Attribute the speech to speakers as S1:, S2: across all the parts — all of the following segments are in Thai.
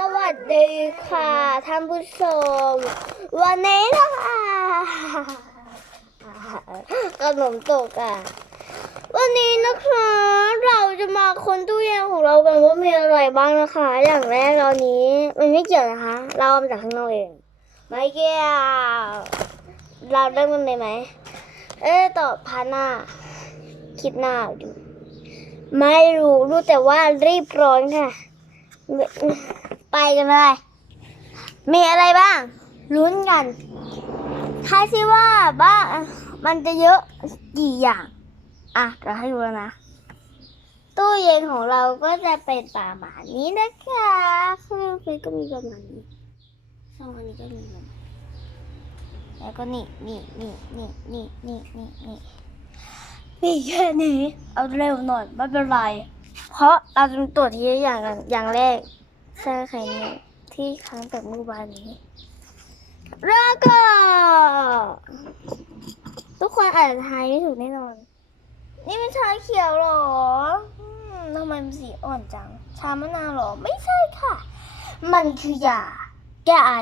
S1: สวัสดีค่ะท่านผู้ชม วันนี้นะคะขนมตกอะ วันนี้นะคะ เราจะมาค้นตู้เย็นของเรากันว่ามีอะไรบ้างนะคะ อย่างแรกเรานี้ มันไม่เกี่ยวนะคะ เราเอามาจากข้างนอกเอง ไม่เกี่ยว เราเริ่มกันเลยไหม เอ๊ต่อพาหน้า คิดหน้าอยู่ไม่รู้รู้แต่ว่ารีบร้อนค่ะ ไปกันเลย มีอะไรบ้างลุ้นกันทายสิว่าบ้างมันจะเยอะกี่อย่าง อะเราให้ดูแล้วนะตู้เย็นของเราก็จะเป็นประมาณนี้นะคะเครื่องฟรีก็มีประมาณนี้ช่องอันนี้ก็มีประมาณแล้วก็นี่นี่นี่นี่นี่นี่นี่นี่นี่แค่นี้เอาเร็วหน่อยไม่เป็นไร เพราะเราจะตรวจทีละอย่างกันอย่างแรก ใช่ไข่เนี่ยที่ครั้งแต่เมื่อวานนี้แล้วก็ทุกคนอาจจะทายไม่ถูกแน่นอน นี่มันชาเขียวหรอทำไมมันสีอ่อนจัง ชามะนาวหรอ ไม่ใช่ค่ะ มันคือยาแก้ไอ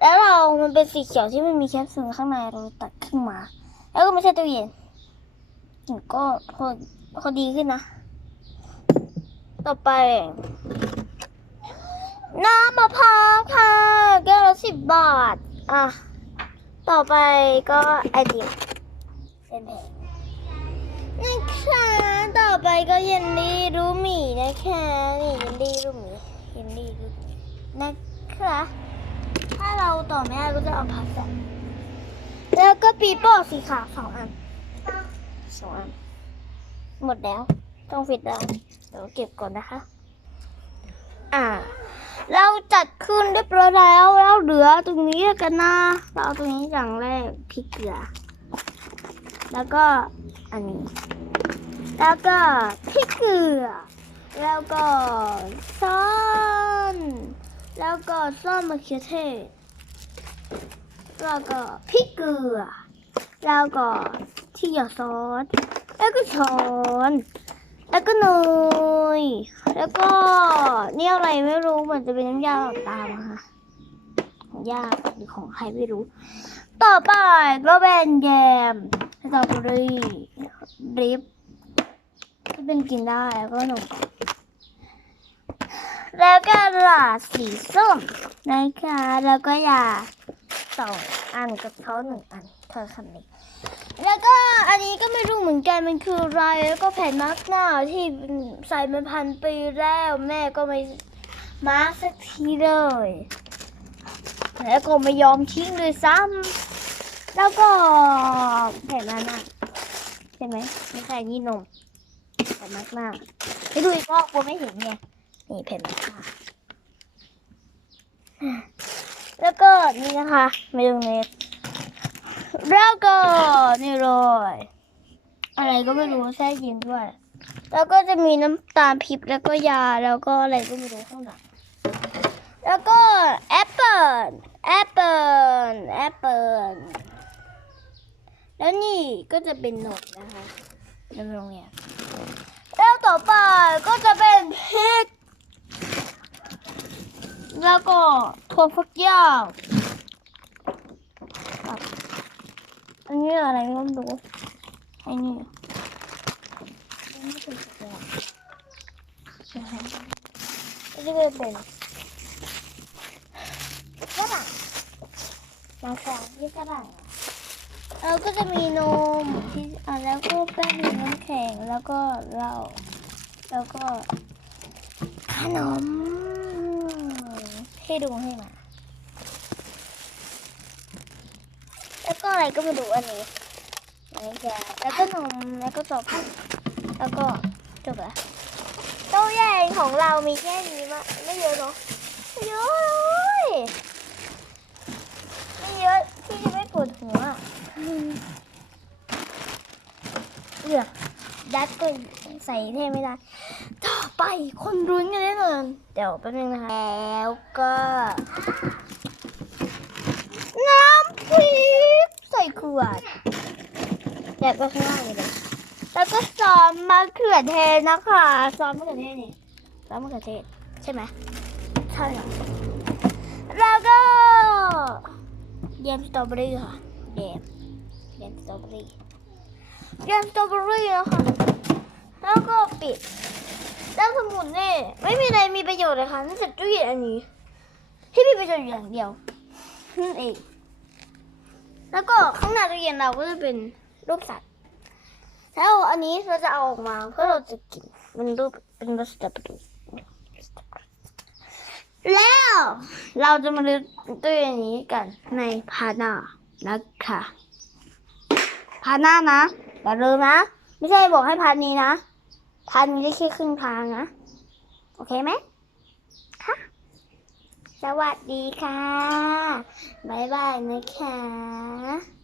S1: แล้วเรา มันเป็นสีเขียวที่มันมีแคปซูลข้างในเราตัดขึ้นมา แล้วก็ไม่ใช่ตู้เย็นกลิ่นก็พอพอดีขึ้นนะ ต่อไป น้ำมะพร้าวค่ะ แก้วละสิบบาท อะ ต่อไปก็ไอติมเป็นแพงนะคะต่อไปก็เยนดีรูมี่นะคะนี่เยนดีรูมี่เยนดีรูมี่นะคะถ้าเราต่อไม่ได้ก็จะเอาพาสต้าแล้วก็ปีโป้สีขาวสองอันสองอัน หมดแล้ว ต้องฟิตแล้วเดี๋ยวเก็บก่อนนะคะ อ่า เราจัดขึ้นเรียบร้อยแล้วแล้วเหลือตรงนี้กันนะเราเอาตรงนี้อย่างแรกพริกเกลือ แล้วก็อันนี้ แล้วก็พริกเกลือ แล้วก็ซอนแล้วก็ซอนมะเขือเทศ แล้วก็พริกเกลือ แล้วก็ที่หยอดซอส แล้วก็ช้อน แล้วก็เนยแล้วก็นี่อะไรไม่รู้เหมือนจะเป็นน้ำยาหลอดตาอะค่ะของยาหรือของใครไม่รู้ ต่อไปก็เป็นแยมสตรอเบอรี่ริปที่เป็นกินได้แล้วก็ขนมแล้วก็หลาดสีส้มนะคะ แล้วก็ยาสองอันกับเขาหนึ่งอันเธอคำนี้ แล้วก็อันนี้ก็ไม่รู้เหมือนกันมันคืออะไรแล้วก็แผ่นมาร์กหน้าที่ใส่มาพันปีแล้วแม่ก็ไม่มาร์กสักทีเลยแล้วก็ไม่ยอมทิ้งเลยซ้ำแล้วก็แผ่นมาร์กหน้าใช่ไหมไม่ใช่นี่นมแผ่นมาร์กหน้าให้ดูอีกรอบกลัวไม่เห็นไงนี่แผ่นมาร์กหน้าแล้วก็นี่นะคะเมลเนส แล้วก็นี่เลยอะไรก็ไม่รู้แช่เย็นด้วย แล้วก็จะมีน้ำตาลพริบแล้วก็ยาแล้วก็อะไรก็ไม่รู้ข้างหลังแล้วก็แอปเปิลแอปเปิลแอปเปิลแล้วนี่ก็จะเป็นนมนะคะในโรงเรียนแล้วต่อไปก็จะเป็นพริกแล้วก็ถั่วฝักยาว อันนี้อะไรไม่รู้ไอ้นี่ไม่เป็นไรใช่ไหมอันนี้ก็เป็นกระดาษมาแข่งที่กระดาษแล้วก็จะมีนมที่อ่าแล้วก็แป้งน้ำแข็งแล้วก็เหล้าแล้วก็ขนมให้ดูให้มา แล้วก็ อะไรก็ไม่รู้อันนี้ไหนจะแล้วก็นมแล้วก็ซอสแล้วก็จบละตู้เย็นของเรามีแค่นี้มะไม่เยอะเนาะไม่เยอะเลยไม่เยอะที่จะไม่ปวดหัวเอือกยัดก็ใส่เท่ไม่ได้ต่อไปคนรุ้นกันแน่นอนเดี๋ยวแป๊บนึงนะคะแล้วก็ น้ำพริกใส่ขวด แบบก็ข้างล่างเลยแล้วก็ซ้อสมะเขือเทศนะคะซ้อสมะเขือเทศนี่ซ้อสมะเขือเทศใช่ไหมใช่แล้วก็แยมสตรอเบอรี่ค่ะแยมแยมสตรอเบอรี่แยมสตรอเบอรี่นะคะแล้วก็ปิดแล้วสมุดนี่ไม่มีอะไรมีประโยชน์เลยค่ะนอกจากตู้เย็นอันนี้ ที่มีประโยชน์อยู่อย่างเดียวนั่นเองแล้วก็ข้างหน้าตู้เย็นเราก็จะเป็น รูปสัตว์แล้วอันนี้เราจะเอาออกมาเพื่อเราจะกินเป็นรูปเป็นรสสตรอเบอรี่แล้วเราจะมาดูตู้เย็นนี้กันในพานานะคะพานานะอย่าลืมนะ ไม่ใช่บอกให้พาร์ทนี้นะพาร์ทนี้ได้แค่ครึ่งทางนะ โอเคไหมคะสวัสดีค่ะ บ๊ายบายนะคะ